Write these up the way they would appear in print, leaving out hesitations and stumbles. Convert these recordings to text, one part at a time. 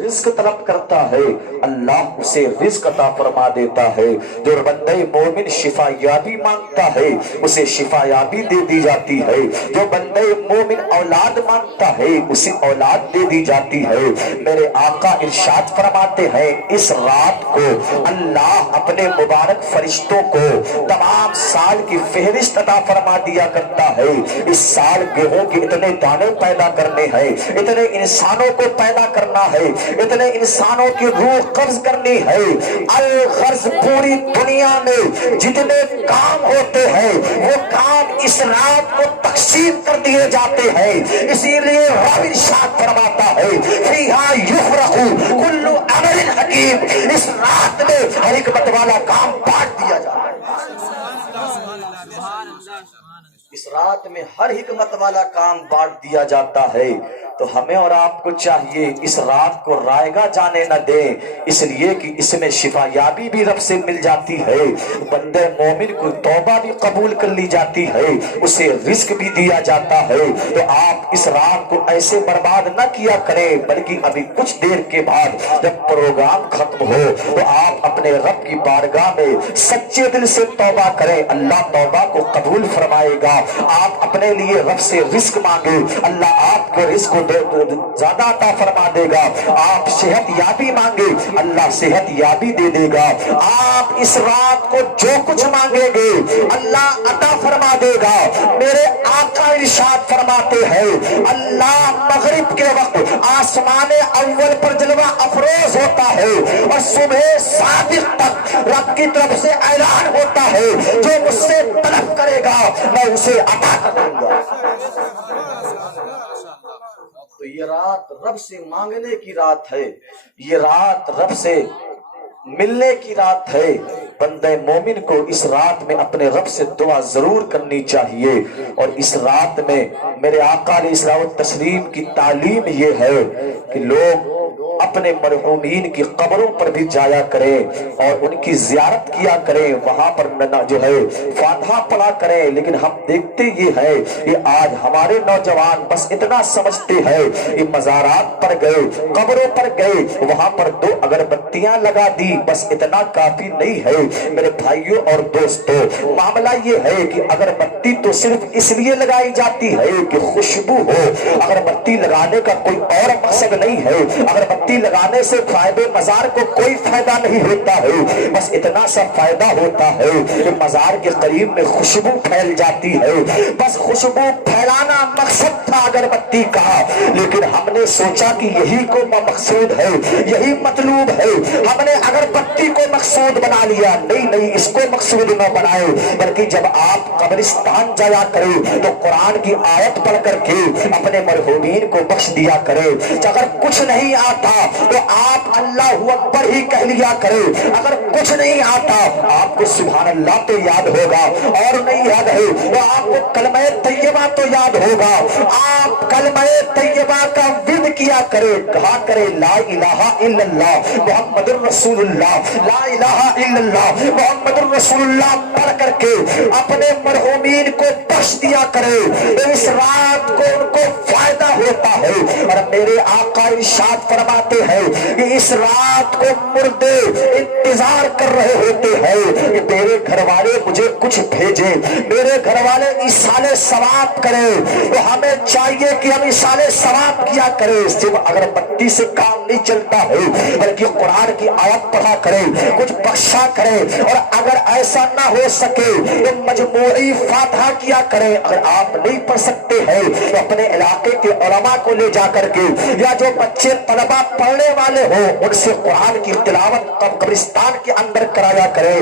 رزق طلب کرتا ہے اللہ اسے رزق عطا فرما دیتا ہے۔ جو بندہ مومن شفا یابی مانگتا ہے اسے شفا یابی دے دی جاتی ہے۔ جو بندہ مومن اولاد مانگتا ہے اسے اولاد دے دی جاتی ہے۔ میرے آقا ارشاد فرماتے ہیں اس رات کو اللہ اپنے مبارک فرشتوں کو تمام سال کی فہرست عطا فرما دیا کرتا ہے۔ اس سال گیہوں کے اتنے دانے پیدا کرنے ہیں، اتنے انسانوں کو پیدا کرنا ہے، اتنے انسانوں کی روح قبض کرنی ہے۔ الغرض پوری دنیا میں جتنے کام ہوتے ہیں وہ کام اس رات کو تقسیم کر دیے جاتے ہیں۔ اسی لیے رب ارشاد فرماتا ہے فیہا یفرق کل امر حکیم، اس رات میں ہر حکمت والا کام بانٹ دیا جاتا ہے۔ اس رات میں ہر حکمت والا کام بانٹ دیا جاتا ہے۔ تو ہمیں اور آپ کو چاہیے اس رات کو رائگاں جانے نہ دیں، اس لیے کہ اس میں شفا یابی بھی رب سے مل جاتی ہے، بندے مومن کو توبہ بھی قبول کر لی جاتی ہے، اسے رزق بھی دیا جاتا ہے۔ تو آپ اس رات کو ایسے برباد نہ کیا کریں، بلکہ ابھی کچھ دیر کے بعد جب پروگرام ختم ہو تو آپ اپنے رب کی بارگاہ میں سچے دل سے توبہ کریں، اللہ توبہ کو قبول فرمائے گا۔ آپ اپنے لیے رب سے رزق مانگے، اللہ آپ کو رزق زیادہ عطا فرما دے گا۔ آپ صحت یابی مانگے، اللہ صحت یابی دے دے گا۔ آپ اس رات کو جو کچھ مانگیں گے اللہ عطا فرما دے گا۔ میرے آقا ارشاد فرماتے ہیں اللہ مغرب کے وقت آسمان اول پر جلوہ افروز ہوتا ہے اور صبح صادق تک رب کی طرف سے اعلان ہوتا ہے جو مجھ سے طلب کرے گا میں اسے عطا کروں گا۔ تو یہ رات رب سے مانگنے کی رات ہے، یہ رات رب سے ملنے کی رات ہے۔ بندہ مومن کو اس رات میں اپنے رب سے دعا ضرور کرنی چاہیے۔ اور اس رات میں میرے آقا علیہ الصلوۃ والتسلیم کی تعلیم یہ ہے کہ لوگ اپنے مرحومین کی قبروں پر بھی جایا کریں اور ان کی زیارت کیا کریں، وہاں پر جو ہے فاتحہ پڑھا کریں۔ لیکن ہم دیکھتے یہ ہے کہ آج ہمارے نوجوان بس اتنا سمجھتے ہیں کہ مزارات پر گئے، قبروں پر گئے، وہاں پر 2 اگربتیاں لگا دی، بس اتنا کافی نہیں ہے۔ میرے بھائیوں اور دوستوں، معاملہ یہ ہے کہ اگربتی تو صرف اس لیے لگائی جاتی ہے کہ خوشبو ہو، اگربتی لگانے کا کوئی اور مقصد نہیں ہے۔ اگربتی لگانے سے فائدے مزار کو کوئی فائدہ نہیں ہوتا ہے، بس اتنا سا فائدہ ہوتا ہے کہ مزار کے قریب میں خوشبو پھیل جاتی ہے، بس خوشبو پھیلانا مقصد تھا اگربتی کا۔ لیکن ہم نے سوچا کہ یہی کو مقصود ہے، یہی مطلوب ہے، ہم نے اگربتی کو مقصود بنا لیا۔ نہیں، اس کو مقصود نہ بنائے، بلکہ جب آپ قبرستان جایا کریں تو قرآن کی آیت پڑھ کر کے اپنے مرحومین کو بخش دیا کرے۔ اگر کچھ نہیں آتا تو آپ اللہ اکبر ہی کہہ لیا کرے، اگر کچھ نہیں آتا آپ کو سبحان اللہ تو یاد ہوگا، اور نہیں یاد ہے تو آپ کو کلمہ طیبہ تو یاد ہوگا۔ آپ کلمہ طیبہ کا ورد کیا کرے، کہا کرے لا الہ الا اللہ محمد الرسول اللہ، لا الہ الا اللہ محمد الرسول اللہ پڑھ کر کے اپنے مرحومین کو بخش دیا کرے، اس رات کو ان کو فائدہ ہوتا ہے۔ اور میرے آقا ارشاد فرماتے ہیں کہ اس رات کو مردے انتظار کر رہے ہوتے ہیں کہ میرے گھر والے مجھے کچھ بھیجے، میرے گھر والے ایصال ثواب کریں۔ تو ہمیں چاہیے کہ ہم ایصال ثواب کیا کریں، صرف اگربتی سے کام نہیں چلتا ہے، بلکہ قرآن کی آیت پڑھا کریں، کچھ بخشا کریں، اور اگر ایسا نہ ہو سکے تو مجموعی فاتحہ کیا کریں۔ اگر آپ نہیں پڑھ سکتے ہیں تو اپنے علاقے کے علماء کو لے جا کر کے، یا جو بچے طلبہ پڑھنے والے ہوں ان سے قرآن کی تلاوت قبرستان کے اندر کرایا کرے،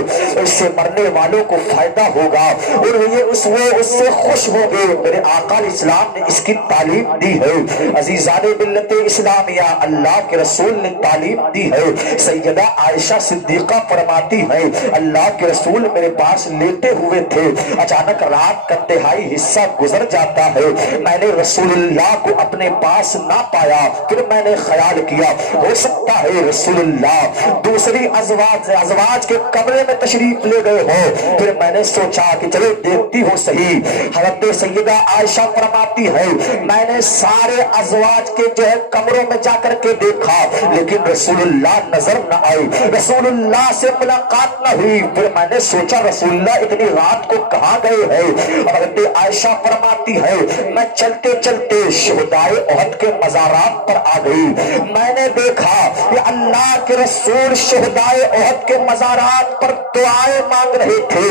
اس سے مرنے والوں کو فائدہ ہوگا اور وہ اس سے خوش ہوں گے۔ میرے آقا اسلام نے اس کی تعلیم دی ہے۔ عزیزان ملت اسلامیہ، اللہ کے رسول نے تعلیم دی ہے۔ سیدہ عائشہ صدیقہ فرماتی ہے اللہ کے رسول میرے پاس لیٹے ہوئے تھے، اچانک رات کا تہائی حصہ گزر جاتا ہے، میں نے رسول اللہ کو اپنے پاس نہ پایا، پھر میں نے خیال کیا ہو سکتا ہے رسول اللہ دوسری ازواج کے کمرے میں تشریف لے گئے ہو۔ پھر میں نے سوچا کہ چلو دیکھتی ہو صحیح۔ حضرت سیدہ عائشہ فرماتی ہے میں نے سارے ازواج کے جو ہے کمروں میں جا کر کے دیکھا لیکن رسول اللہ نظر نہ آئے، رسول اللہ سے ملاقات نہ ہوئی۔ پھر میں نے سوچا رسول اللہ اتنی رات کو کہاں گئے ہیں؟ حضرت عائشہ فرماتی ہے میں چلتے چلتے شہدائے احد کے مزارات پر آ گئی۔ میں نے دیکھا کہ اللہ کے رسول شہدائے احد کے مزارات پر دعائیں مانگ رہے تھے،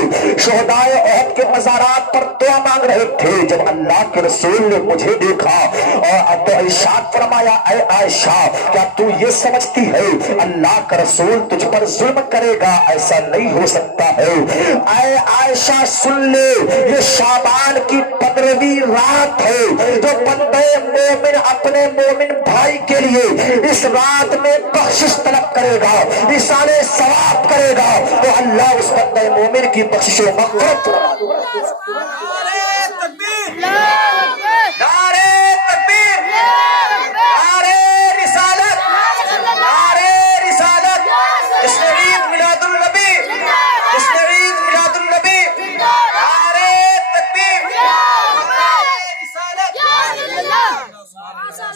شہدائے احد کے مزارات پر دعا مانگ رہے تھے۔ جب اللہ کے رسول نے مجھے دیکھا اور تو ارشاد فرمایا اے عائشہ کیا تو یہ سمجھتی ہے اللہ کا رسول تجھ پر ظلم کرے گا؟ ایسا نہیں ہو سکتا ہے۔ اے عائشہ سن لے یہ شعبان کی 15ویں رات ہے جو بندے مومن اپنے مومن بھائی کے لیے اس رات میں بخشش طلب کرے گا، ایصال ثواب کرے گا تو اللہ اس بندے مومن کی بخشش و مغفرت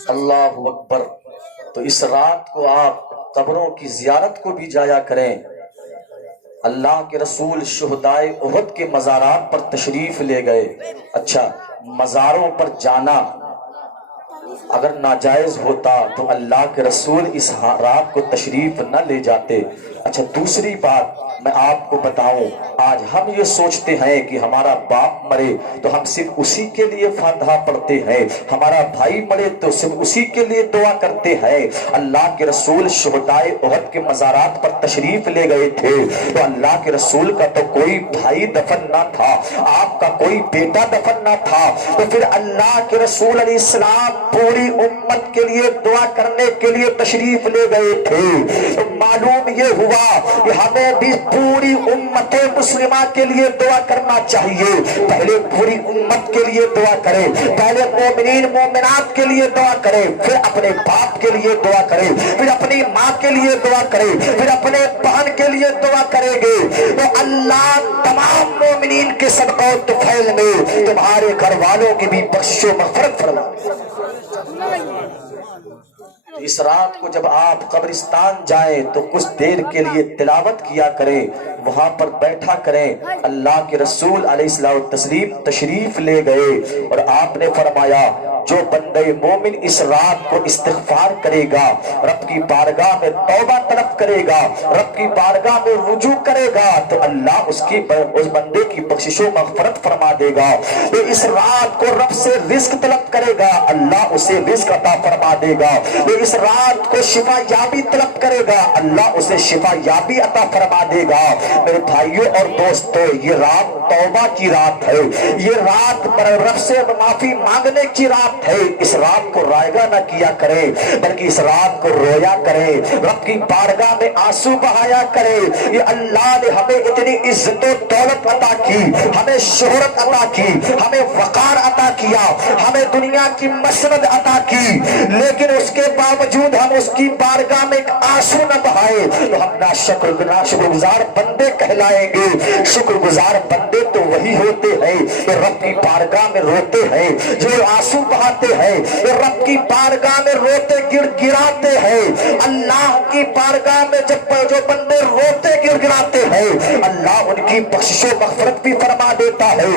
اللہ اکبر۔ تو اس رات کو آپ قبروں کی زیارت کو بھی جایا کریں۔ اللہ کے رسول شہدائے احد کے مزارات پر تشریف لے گئے۔ اچھا مزاروں پر جانا اگر ناجائز ہوتا تو اللہ کے رسول اس رات کو تشریف نہ لے جاتے۔ اچھا دوسری بات میں آپ کو بتاؤں، آج ہم یہ سوچتے ہیں کہ ہمارا باپ مرے تو ہم صرف اسی کے لیے فاتحہ پڑھتے ہیں، ہمارا بھائی مرے تو صرف اسی کے لیے دعا کرتے ہیں۔ اللہ کے رسول شہدائے احد کے مزارات پر تشریف لے گئے تھے تو اللہ کے رسول کا تو کوئی بھائی دفن نہ تھا، آپ کا کوئی بیٹا دفن نہ تھا، تو پھر اللہ کے رسول علیہ السلام پوری امت کے لیے دعا کرنے کے لیے تشریف لے گئے تھے۔ تو معلوم یہ ہوا کہ ہمیں بھی پوری امت مسلمہ کے لیے دعا کرنا چاہیے۔ پہلے پوری امت کے لیے دعا کریں، پہلے مومنین مومنات کے لیے دعا کریں، پھر اپنے باپ کے لیے دعا کریں، پھر اپنی ماں کے لیے دعا کریں، پھر اپنے بہن کے لیے دعا کریں گے تو اللہ تمام مومنین کے صدقہ و طفیل میں تمہارے گھر والوں کی بھی بخشش و مغفرت فرمائے۔ اس رات کو جب آپ قبرستان جائیں تو کچھ دیر کے لیے تلاوت کیا کریں، وہاں پر بیٹھا کریں۔ اللہ کے رسول علیہ السلام تشریف لے گئے اور آپ نے فرمایا جو بندے مومن اس رات کو استغفار کرے گا، رب کی بارگاہ میں توبہ طلب کرے گا، رب کی بارگاہ میں رجوع کرے گا تو اللہ اس بندے کی بخشش و مغفرت فرما دے گا۔ تو اس رات کو رب سے رزق طلب کرے گا، اللہ اسے رزق عطا فرما دے گا۔ تو اس رات کو شفا یابی طلب کرے گا، اللہ اسے شفا یابی عطا فرما دے گا۔ میرے بھائیوں اور دوستوں یہ رات توبہ کی رات ہے، یہ رات رب سے معافی مانگنے کی رات ہے۔ اس رات کو رائگاں نہ کیا کریں بلکہ اس رات کو رویا کریں، رب کی بارگاہ میں آنسو بہایا کریں۔ یہ اللہ نے ہمیں اتنی عزت و دولت عطا کی، ہمیں شہرت عطا کی، ہمیں وقار عطا کیا، ہمیں دنیا کی مسند عطا کی، لیکن اس کے باوجود ہم اس کی بارگاہ میں ایک آنسو نہ بہائے تو ہم نا شکر گزار بندے کہلائیں گے۔ شکر گزار بندے تو وہی ہوتے ہیں کہ رب کی بارگاہ میں روتے ہیں، جو آنسو بہاتے ہیں، رب کی بارگاہ میں روتے گر گراتے ہیں۔ اللہ کی بارگاہ میں جب جو بندے روتے گر گراتے ہیں اللہ ان کی بخشش و مغفرت بھی فرما دیتا ہے۔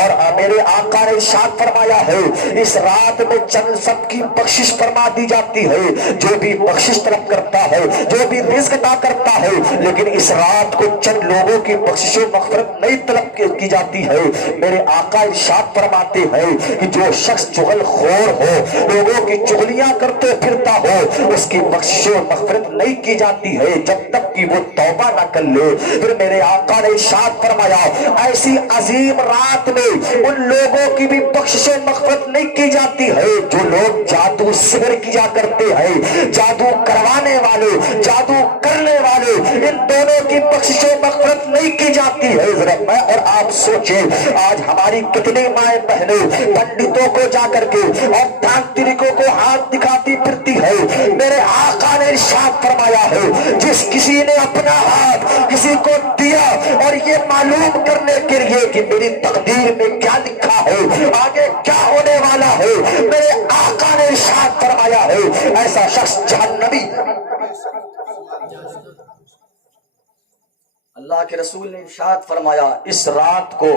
اور میرے آقا نے ارشاد فرمایا ہے اس رات میں چند سب کی بخشش فرما دی جاتی ہے، جو بھی بخشش طلب کرتا ہے، جو بھی رزق عطا کرتا ہے، لیکن اس رات کو چند لوگوں کی بخشش و مغفرت نہیں طلب کی جاتی ہے۔ میرے آقا ارشاد فرماتے ہیں کہ جو شخص چغل خور ہو، لوگوں کی چغلیاں کرتے پھرتا ہو، اس کی بخشش و مغفرت نہیں کی جاتی ہے جب تک کہ وہ توبہ نہ کر لے۔ پھر میرے آقا نے ارشاد فرمایا ایسی عظیم رات میں ان لوگوں کی بھی بخشش و مغفرت نہیں کی جاتی ہے جو لوگ جادو سحر کیا کرتے ہیں، جادو کروانے والے، جادو کرنے والے ان دونوں کی بخشش و مغفرت نہیں کی جاتی ہے۔ ذرا میں اور آپ سوچیں، آج ہماری کتنی مائیں بہنیں پنڈتوں کو جا کر کے اور تانترکوں کو ہاتھ دکھاتی پھرتی ہے۔ میرے آقا نے ارشاد فرمایا ہے، جس کسی نے اپنا ہاتھ کسی کو دیا اور یہ معلوم کرنے کے لیے کہ میری تقدیر میں کیا لکھا ہے، آگے کیا ہونے والا ہے، میرے آقا نے ارشاد فرمایا ہے ایسا شخص جہنمی۔ اللہ کے رسول نے ارشاد فرمایا اس رات کو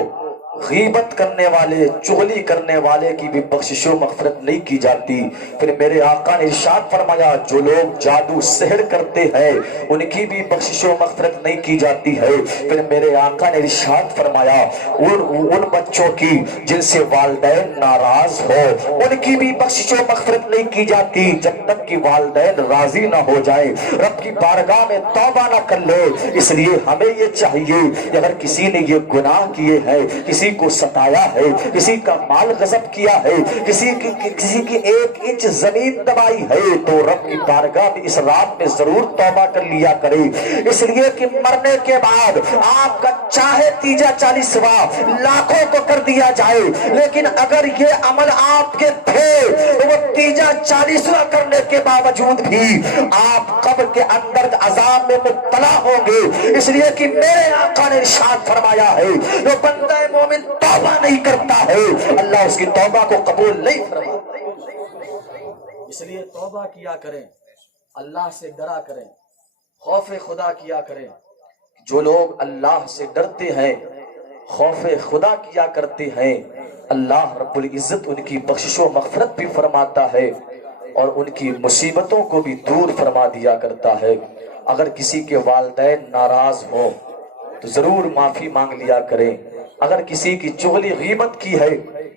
غیبت کرنے والے، چغلی کرنے والے کی بھی بخشش و مغفرت نہیں کی جاتی۔ پھر میرے آقا نے ارشاد فرمایا جو لوگ جادو سحر کرتے ہیں ان کی بھی بخشش و مغفرت نہیں کی جاتی ہے۔ پھر میرے آقا نے ارشاد فرمایا ان بچوں کی جن سے والدین ناراض ہو ان کی بھی بخشش و مغفرت نہیں کی جاتی جب تک کہ والدین راضی نہ ہو جائے، رب کی بارگاہ میں توبہ نہ کر لے۔ اس لیے ہمیں یہ چاہیے کہ اگر کسی نے یہ گناہ کیے ہیں، کسی کو ستایا ہے، کسی کا مال غصب کیا ہے، کسی کی 1 انچ زمین دبائی ہے، تو رب کی بارگاہ میں اس رات میں ضرور توبہ کر لیا کرے۔ اس لیے کہ مرنے کے بعد آپ کا چاہے تیجا 40واں لاکھوں کو کر دیا جائے، لیکن اگر یہ عمل آپ کے تھے تو وہ تیجا 40واں کرنے کے باوجود بھی آپ قبر کے اندر عذاب میں مبتلا ہوں گے۔ اس لیے کہ میرے آقا نے ارشاد فرمایا ہے جو بندہ مومن توبہ نہیں کرتا ہے اللہ اس کی توبہ کو قبول نہیں فرماتا۔ اس لیے توبہ کیا کریں، اللہ سے ڈرا کریں، خوف خدا کیا کریں۔ جو لوگ اللہ سے ڈرتے ہیں، خوف خدا کیا کرتے ہیں، اللہ رب العزت ان کی بخشش و مغفرت بھی فرماتا ہے اور ان کی مصیبتوں کو بھی دور فرما دیا کرتا ہے۔ اگر کسی کے والدین ناراض ہوں تو ضرور معافی مانگ لیا کریں۔ اگر کسی کی چغلی غیبت کی ہے،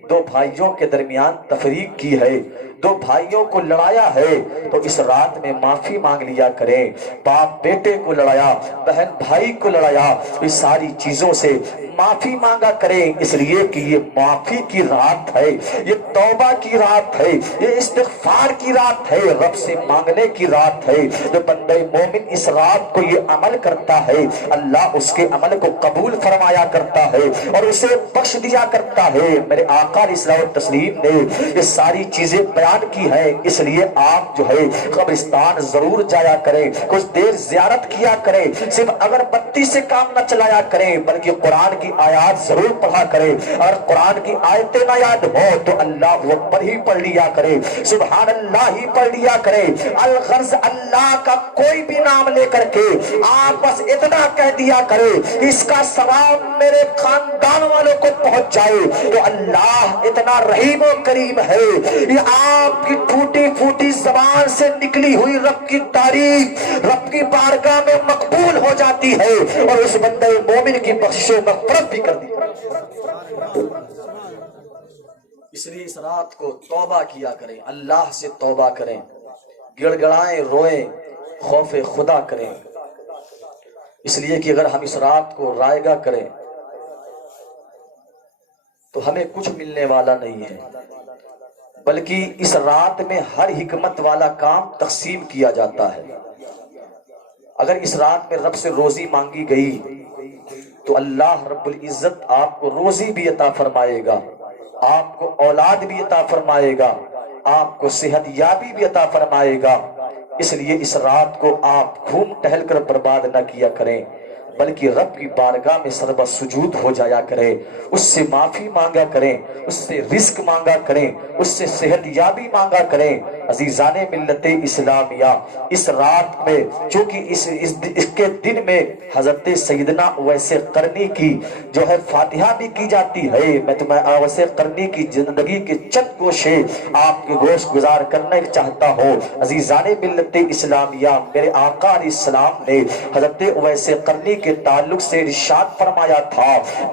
2 بھائیوں کے درمیان تفریق کی ہے، 2 بھائیوں کو لڑایا ہے تو اس رات میں معافی مانگ لیا کریں۔ باپ بیٹے کو لڑایا، بہن بھائی کو لڑایا، اس ساری چیزوں سے معافی مانگا کریں، اس لیے کہ یہ معافی کی رات ہے، یہ توبہ کی رات ہے، یہ استغفار کی رات ہے، رب سے مانگنے کی رات ہے۔ جو بندہ مومن اس رات کو یہ عمل کرتا ہے اللہ اس کے عمل کو قبول فرمایا کرتا ہے اور اسے بخش دیا کرتا ہے۔ میرے آقا علیہ الصلوۃ والتسلیم نے یہ ساری چیزیں بیان کی ہیں، اس لیے آپ جو ہے قبرستان ضرور جایا کریں، کچھ دیر زیارت کیا کریں، صرف اگر بتی سے کام نہ چلایا کریں بلکہ قرآن کی آیات ضرور پڑھا کریں۔ اگر قرآن کی آیتیں نہ یاد ہو تو اللہ اکبر ہی پڑھ لیا کریں، سبحان اللہ ہی پڑھ لیا کریں۔ الغرض اللہ کا کوئی بھی نام لے کر کے آپ بس اتنا کہہ دیا کریں اس کا ثواب میرے خاندان والوں کو پہنچ جائے تو اللہ اتنا رحیم و کریم ہے، یہ آپ کی ٹوٹی پھوٹی زبان سے نکلی ہوئی رب کی تعریف رب کی بارگاہ میں مقبول ہو جاتی ہے اور اس بندے مومن کی بخشش و مغفرت بھی کر دی۔ اس لیے اس رات کو توبہ کیا کریں، اللہ سے توبہ کریں، گڑ گڑائیں، روئیں، خوف خدا کریں۔ اس لیے کہ اگر ہم اس رات کو رائے گا کریں تو ہمیں کچھ ملنے والا نہیں ہے، بلکہ اس رات میں ہر حکمت والا کام تقسیم کیا جاتا ہے۔ اگر اس رات میں رب سے روزی مانگی گئی تو اللہ رب العزت آپ کو روزی بھی عطا فرمائے گا، آپ کو اولاد بھی عطا فرمائے گا، آپ کو صحت یابی بھی عطا فرمائے گا۔ اس لیے اس رات کو آپ گھوم ٹہل کر برباد نہ کیا کریں بلکہ رب کی بارگاہ میں سربہ سجود ہو جایا کریں، اس سے معافی مانگا کریں، اس سے رزق مانگا کریں، اس سے صحت یابی مانگا کریں۔ عزیزان ملت اسلامیہ، اس رات میں چونکہ اس کے دن میں حضرت سیدنا اویس قرنی کی جو ہے فاتحہ بھی کی جاتی ہے۔ میں تمہیں اویس قرنی کی زندگی کے چند گوشے آپ کے گوشت گزار کرنا چاہتا ہوں۔ عزیزان ملت اسلامیہ، میرے آقا علیہ السلام نے حضرت اویس قرنی کے کے تعلق سے ارشاد فرمایا تھا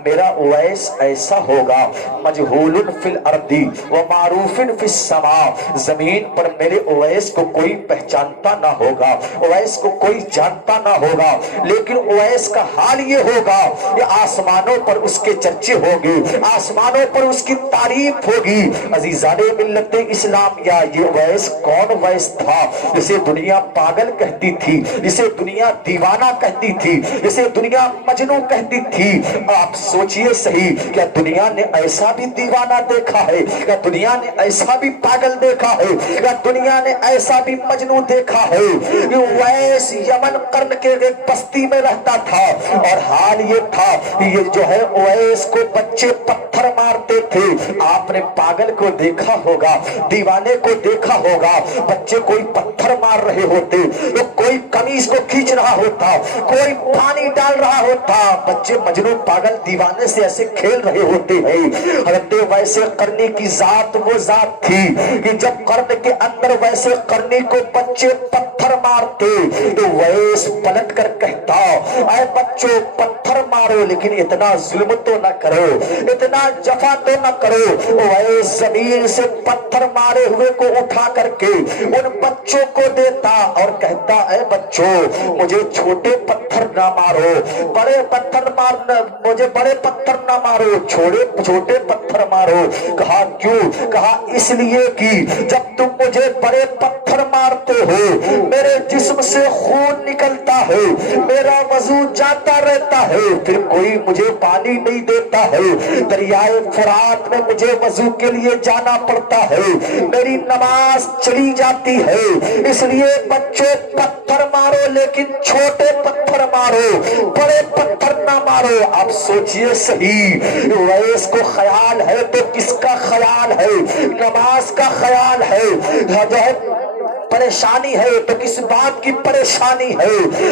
میرا اویس ایسا ہوگا مجہول فی الارض و معروف فی السماء، زمین پر میرے اویس کو کوئی پہچانتا نہ ہوگا، اویس کو کوئی جانتا نہ ہوگا، لیکن اویس کا حال یہ ہوگا کہ آسمانوں پر اس کے چرچے ہوگی، آسمانوں پر اس کی تعریف ہوگی۔ عزیزان ملت اسلامیہ، یہ اویس کون اویس تھا جسے دنیا پاگل کہتی تھی، جسے دنیا دیوانہ کہتی تھی، جسے دنیا مجنون کہتی تھی؟ آپ سوچئے صحیح، کیا دنیا نے ایسا بھی دیوانہ دیکھا ہے؟ کیا دنیا نے ایسا بھی پاگل دیکھا ہے؟ کیا دنیا نے ایسا بھی مجنون دیکھا ہے؟ یہ اویس یمن قرن کے ایک بستی میں رہتا تھا، اور حال یہ تھا یہ جو ہے اویس کو بچے پتھر مارتے تھے۔ آپ نے پاگل کو دیکھا ہوگا، دیوانے کو دیکھا ہوگا، بچے کوئی پتھر مار رہے ہوتے تو کوئی قمیص کو کھینچ رہا ہوتا، کوئی پانی ڈال رہا ہوتا، بچے مجنون پاگل دیوانے سے ایسے کھیل رہے ہوتے ہیں۔ حضرت ویسے قرنی کی ذات وہ ذات تھی کہ جب قرن کے اندر ویسے قرنی کو بچے پتھر مارتے تو ویس پلٹ کر کہتا اے بچوں پتھر مارو لیکن اتنا ظلم تو نہ کرو، اتنا جفا تو نہ کرو۔ ویس زمین سے پتھر مارے ہوئے کو اٹھا کر کے ان بچوں کو دیتا اور کہتا اے بچوں مجھے چھوٹے پتھر نہ مارو، بڑے پتھر مارنا، مجھے بڑے پتھر نہ مارو، چھوٹے پتھر مارو۔ کہا کیوں؟ کہا اس لیے کہ جب تم مجھے بڑے پتھر مارتے ہو میرے جسم سے خون نکلتا ہے، میرا وضو جاتا رہتا ہے، پھر کوئی مجھے پانی نہیں دیتا ہے، دریائے فرات میں مجھے وضو کے لیے جانا پڑتا ہے، میری نماز چلی جاتی ہے، اس لیے بچوں پتھر مارو لیکن چھوٹے پتھر مارو، بڑے پتھر نہ مارو۔ آپ سوچئے صحیح، ویس کو خیال ہے تو کس کا خیال ہے؟ نماز کا خیال ہے، جو ہے پریشانی ہے تو کس بات کی پریشانی ہے؟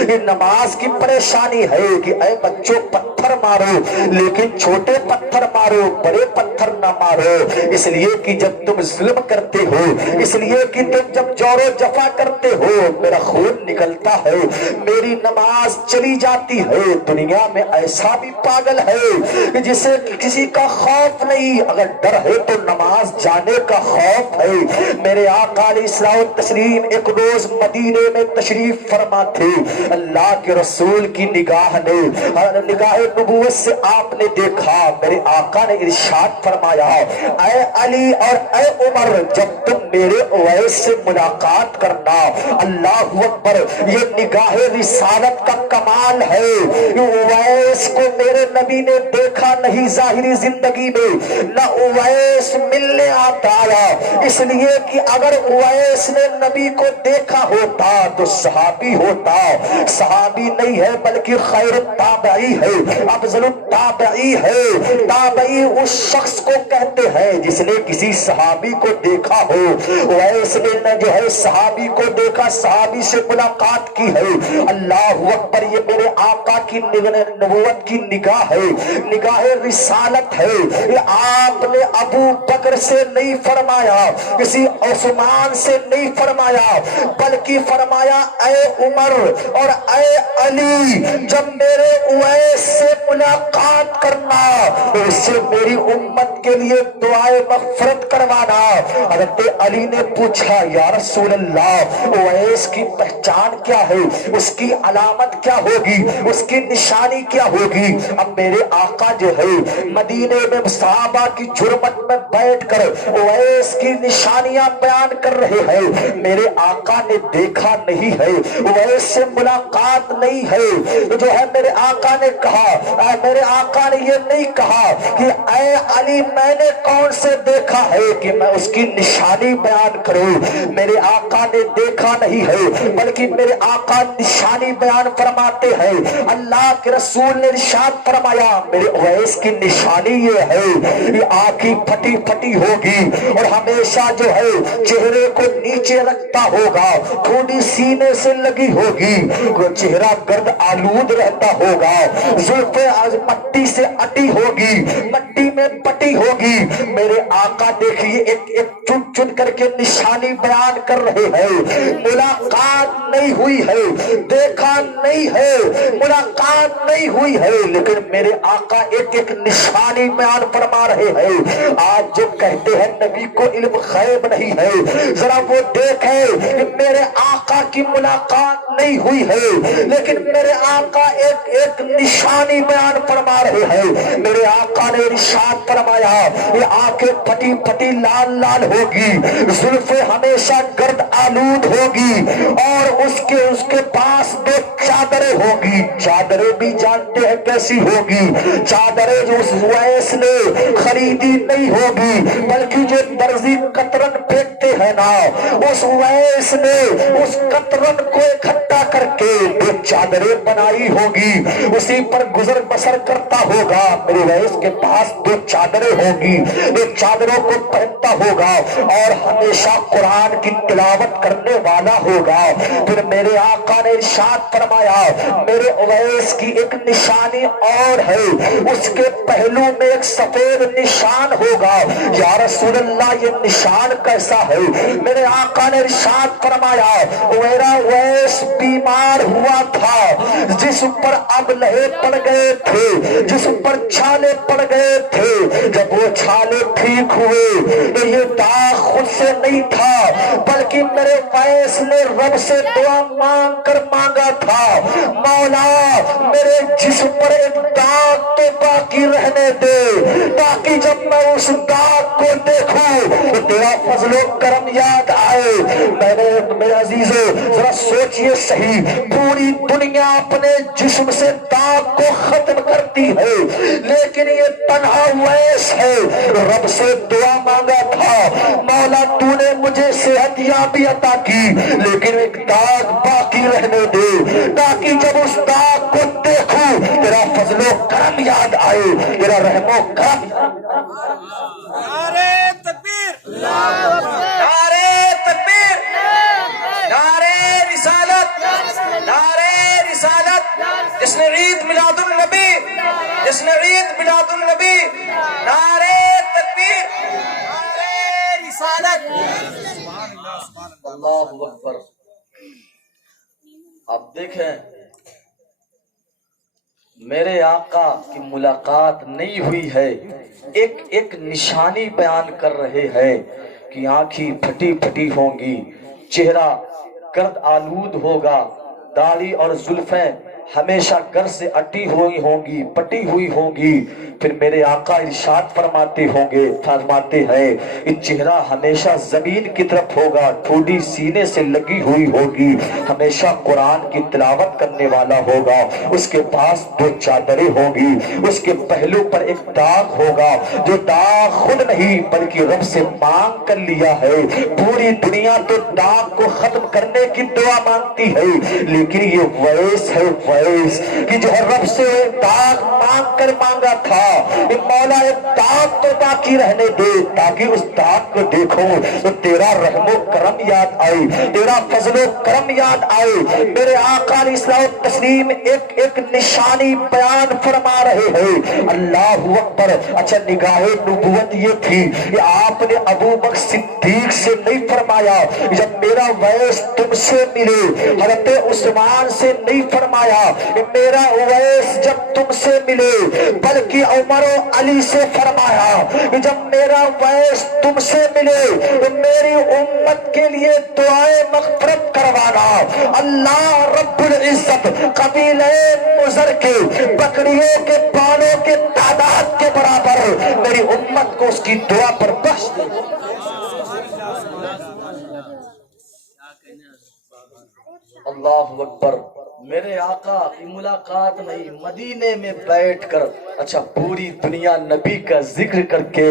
یہ نماز کی پریشانی ہے کہ اے بچوں پتھر مارو لیکن چھوٹے پتھر مارو، بڑے پتھر نہ مارو، اس لیے کہ جب تم ظلم کرتے ہو، اس لیے کہ تم جب جور و جفا کرتے ہو میرا خون نکلتا ہے، میری نماز چلی جاتی ہے۔ دنیا میں ایسا بھی پاگل ہے جسے کسی کا خوف نہیں، اگر ڈر ہے تو نماز جانے کا خوف ہے۔ میرے آقا علیہ الصلوۃ والتسلیم ایک روز مدینے میں تشریف فرما تھے، اللہ کے رسول کی نگاہ نے، نگاہ نبوت سے آپ نے دیکھا، میرے آقا نے ارشاد فرمایا اے علی اور اے عمر جب تم میرے اویس سے ملاقات کرنا، اللہ اکبر، یہ نگاہ رسالت کا کمال ہے۔ اویس کو میرے نبی نے دیکھا نہیں ظاہری زندگی میں، نہ اویس ملنے آتا، اس لیے کہ اگر اویس نے نبی کو دیکھا ہوتا تو صحابی ہوتا، صحابی نہیں ہے بلکہ خیر التابعی ہے، افضل التابعی ہے۔ تابعی اس شخص کو کہتے ہیں جس نے کسی صحابی کو دیکھا ہو، ویسے نے جو ہے صحابی کو دیکھا، صحابی سے ملاقات کی ہے۔ اللہ اکبر، یہ میرے آقا کی نبوت کی نگاہ ہے، نگاہ رسالت ہے۔ یہ آپ نے ابو بکر سے نہیں فرمایا، کسی عثمان سے نہیں فرمایا، بلکہ فرمایا اے عمر اور اے علی جب میرے اویس سے ملاقات کرنا اس سے میری امت کے لیے دعائے مغفرت کروانا۔ حضرت علی نے پوچھا یا رسول اللہ اویس کی پہچان کیا ہے، اس کی علامت کیا ہوگی، اس کی نشانی کیا ہوگی؟ اب میرے آقا جو ہے مدینے میں صحابہ کی جرمت میں بیٹھ کر اویس کی نشانیاں بیان کر رہے ہیں، میرے آقا نے دیکھا نہیں ہے، اویس سے ملاقات نہیں ہے، جو ہے میرے آقا نے کہا، میرے آقا نے یہ نہیں کہا کہ اے علی میں نے کون سے دیکھا ہے کہ میں اس کی نشانی بیان کروں، میرے آقا نے دیکھا نہیں ہے بلکہ میرے آقا نشانی بیان فرماتے ہیں۔ اللہ کے رسول نے ارشاد فرمایا میرے اویس کی نشانی یہ ہے، یہ آنکھیں پھٹی پھٹی ہوگی اور ہمیشہ جو ہے چہرے کو نیچے رکھ دیکھتا ہوگا ٹھوڈی سینے سے لگی ہوگی، وہ چہرہ گرد آلود رہتا ہوگا، زلفیں مٹی سے اٹی ہوگی، مٹی میں پٹی ہوگی۔ میرے آقا دیکھیے ایک ایک چن چن کر کے نشانی بیان کر رہے ہیں۔ ملاقات نہیں ہوئی ہے، دیکھا نہیں ہے، ملاقات نہیں ہوئی ہے، لیکن میرے آقا ایک ایک نشانی بیان فرما رہے ہیں۔ آج جو کہتے ہیں نبی کو علم غیب نہیں ہے، ذرا وہ دیکھیں کہ میرے آقا کی ملاقات نہیں ہوئی ہے، لیکن میرے آقا ایک ایک نشانی بیان فرما رہے ہیں۔ میرے آقا نے ارشاد فرمایا یہ آنکھیں پھٹی پھٹی لال لال ہوگی، زلفیں ہمیشہ گرد آلود ہوگی، اور اس کے پاس دو چادریں ہوگی۔ چادریں بھی جانتے ہیں کیسی ہوگی، چادریں جو اس ویس نے خریدی نہیں ہوگی، بلکہ جو درزی قطرن پھینکتے ہیں نا، اس ویس نے اس قطرن کو اکٹھا کر کے دو چادریں بنائی ہوگی، اسی پر گزر بسر کرتا ہوگا۔ میرے ویس کے پاس دو چادریں ہوگی، دو چادروں کو پہنتا ہوگا اور ہمیشہ قرآن کی تلاوت کرنے والا ہوگا۔ پھر میرے آقا نے ارشاد فرمایا میرے اویس کی ایک نشانی اور ہے، اس کے پہلو میں ایک سفید نشان ہوگا۔ یا رسول اللہ یہ نشان کیسا ہے؟ میرے آقا نے ارشاد فرمایا میرا اویس بیمار ہوا تھا، جس پر اب لہے پڑ گئے تھے، جس پر چھالے پڑ گئے تھے، جب وہ چھالے ٹھیک ہوئے تو یہ داغ خود سے نہیں تھا، بلکہ میرے اویس نے رب سے دعا مانگ کر مانگا تھا مولا میرے جسم پر ایک داغ تو باقی رہنے دے، تاکہ جب میں اس داغ کو دیکھوں تو تیرا فضل و کرم یاد آئے۔ میرے عزیزو ذرا سوچئے صحیح، پوری دنیا اپنے جسم سے داغ کو ختم کرتی ہے، لیکن یہ تنہا ویس ہے رب سے دعا مانگا تھا مولا تو نے مجھے صحت یابی عطا کی، لیکن ایک داغ باقی رہنے دے، تاکہ جب اس داغ کو دیکھوں تیرا فضل و کرم یاد آئے، تیرا رحم و کرم۔ نعرہ تکبیر، نعرہ تکبیر، نعرہ رسالت، نعرہ رسالت، جس نے عید میلاد النبی، جس نے عید میلاد النبی، نعرہ تکبیر، نعرہ رسالت۔ اللہ اکبر۔ اب دیکھیں میرے آقا کی ملاقات نہیں ہوئی ہے، ایک ایک نشانی بیان کر رہے ہیں کہ آنکھیں پھٹی پھٹی ہوں گی، چہرہ گرد آلود ہوگا، داڑھی اور زلفیں ہمیشہ گر سے اٹی ہوئی ہوں گی، پٹی ہوئی ہوں گی۔ پھر میرے آقا ارشاد فرماتے ہیں یہ چہرہ ہمیشہ زمین کی طرف ہوگا، ٹھوڈی سینے سے لگی ہوئی ہوگی، ہمیشہ قرآن کی تلاوت کرنے والا ہوگا، اس کے پاس دو چادریں ہوں گی، اس کے پہلو پر ایک داغ ہوگا، جو داغ خود نہیں بلکہ رب سے مانگ کر لیا ہے۔ پوری دنیا تو داغ کو ختم کرنے کی دعا مانگتی ہے، لیکن یہ ویس ہے ویس کہ جو رب سے داغ مانگ کر مانگا تھا کہ مولا ایک داغ تو باقی رہنے دے، تاکہ اس داغ کو دیکھوں تو تیرا رحم و کرم یاد آئے، تیرا فضل و کرم یاد آئے۔ میرے آقا علیہ الصلوۃ والتسلیم ایک ایک نشانی بیان فرما رہے ہیں۔ اللہ اکبر۔ اچھا نگاہ نبوت یہ تھی کہ آپ نے ابو بکر صدیق سے نہیں فرمایا جب میرا ویس تم سے ملے، حضرت عثمان سے نہیں فرمایا کہ میرا ویس جب تم سے ملے، بلکہ عمر و علی سے فرمایا کہ جب میرا ویس تم سے ملے تو میری امت کے لیے دعائے مغفرت کروانا۔ اللہ رب العزت قبیلہ مضر کے بکریوں کے بالوں کے تعداد کے برابر میری امت کو اس کی دعا پر بخش دے۔ اللہ اکبر۔ میرے آقا کی ملاقات نہیں، مدینے میں بیٹھ کر اچھا پوری دنیا نبی کا ذکر کر کے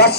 10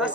10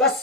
10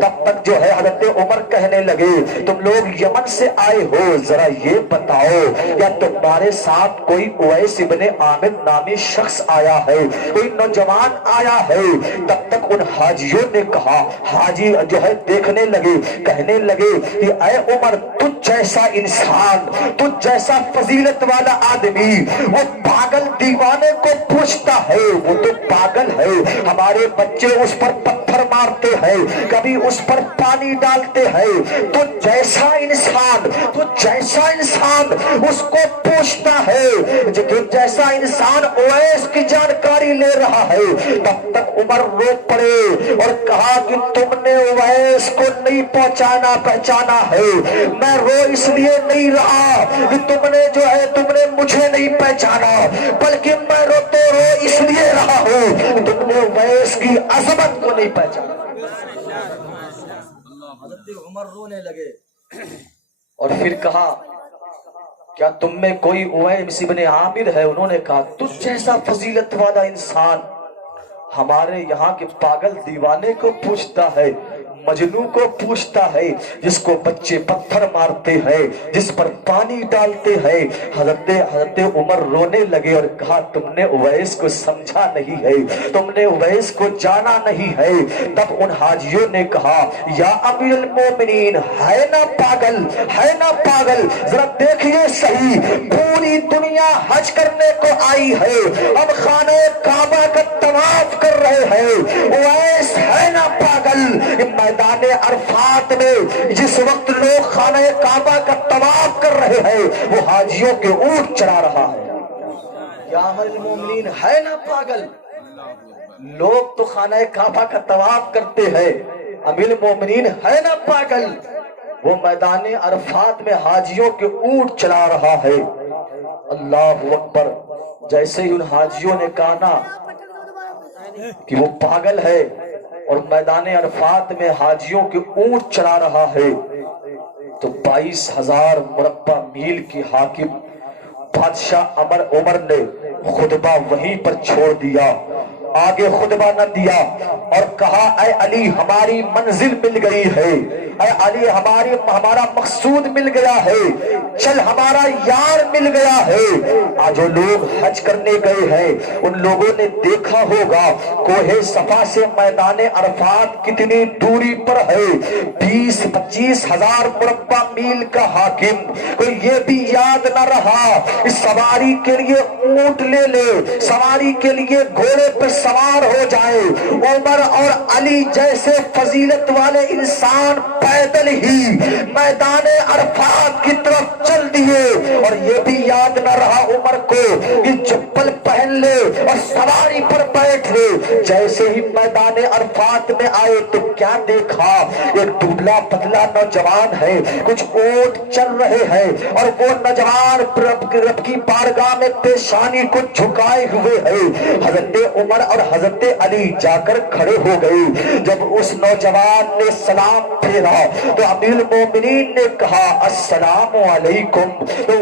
تب تک جو ہے حضرت عمر کہنے لگے تم لوگ یمن سے آئے ہو، ذرا یہ بتاؤ کیا تمہارے ساتھ کوئی اویس ابن عامر نامی شخص آیا ہے، کوئی نوجوان آیا ہے؟ تب تک ان حاجیوں نے کہا، حاجی جو ہے دیکھنے لگے، کہنے لگے کہ اے عمر تجھ جیسا انسان، تجھ جیسا فضیلت والا آدمی وہ پاگل دیوانے کو پوچھتا ہے، وہ تو پاگل ہے، ہمارے بچے اس پر پتھر مارتے ہیں، کبھی اس پر پانی ڈالتے ہیں، تو جیسا انسان اس کو پوچھتا ہے جیسا انسان اویس کی جانکاری لے رہا ہے۔ تب تک عمر رو پڑے اور کہا کہ تم نے اویس کو نہیں پہچانا ہے، میں رو اس لیے نہیں رہا کہ تم نے مجھے نہیں پہچانا، بلکہ میں رو اس لیے رہا ہوں تم نے اویس کی عظمت کو نہیں پہچانا۔ حضرت عمر رونے لگے اور پھر کہا کیا تم میں کوئی اویس ابن عامر ہے؟ انہوں نے کہا تجھ جیسا فضیلت والا انسان ہمارے یہاں کے پاگل دیوانے کو پوچھتا ہے، مجنوں کو پوچھتا ہے، جس کو بچے پتھر مارتے ہیں، جس پر پانی ڈالتے ہیں۔ حضرت عمر رونے لگے اور کہا تم نے اویس کو سمجھا نہیں ہے، تم نے اویس کو جانا نہیں ہے۔ تب ان حاجیوں نے کہا یا امیر المومنین ہے نا پاگل، ذرا دیکھیے صحیح، پوری دنیا حج کرنے کو آئی ہے، اب خانہ کعبہ کا طواف کر رہے ہیں، اویس ہے نا پاگل؟ میدان عرفات میں جس وقت لوگ خانہ کعبہ کا طواف کر رہے ہیں وہ حاجیوں کے اونٹ چڑھا رہا ہے۔ یا امیر المومنین ہے نا پاگل؟ لوگ تو خانہ کعبہ کا طواف کرتے ہیں، امیر المومنین ہے نا پاگل؟ وہ میدان عرفات میں حاجیوں کے اونٹ چلا رہا ہے۔ اللہ اکبر۔ جیسے ہی ان حاجیوں نے کہا نا کہ وہ پاگل ہے اور میدان عرفات میں حاجیوں کے اونٹ چلا رہا ہے، تو 22,000 مربع میل کی حاکم بادشاہ عمر نے خطبہ وہیں پر چھوڑ دیا، آگے خطبہ نہ دیا، اور کہا اے علی ہماری منزل مل گئی ہے، اے علی ہمارا مقصود مل گیا ہے، چل ہمارا یار مل گیا ہے۔ آج جو لوگ حج کرنے گئے ہیں ان لوگوں نے دیکھا ہوگا کوہ صفا سے میدان عرفات کتنی دوری پر ہے، 20-25 ہزار مربع میل کا حاکم۔ کوئی یہ بھی یاد نہ رہا اس سواری کے لیے اونٹ لے لے، سواری کے لیے گھوڑے پہ سوار ہو جائے۔ عمر اور علی جیسے فضیلت والے انسان پیدل ہی میدان عرفات کی طرف چل دیے، اور یہ بھی یاد نہ رہا عمر کو کہ چپل پہن لے اور سواری پر بیٹھ لے۔ جیسے ہی میدان عرفات میں آئے تو کیا دیکھا، ایک دبلا پتلا نوجوان ہے، کچھ اونٹ چل رہے ہیں، اور وہ نوجوان رب کی بارگاہ میں پیشانی کو جھکائے ہوئے ہے۔ حضرت عمر اور حضرت علی جا کر کھڑے ہو گئے۔ جب اس نوجوان نے سلام پھیرا تو امیر المومنین نے کہا السلام علیکم۔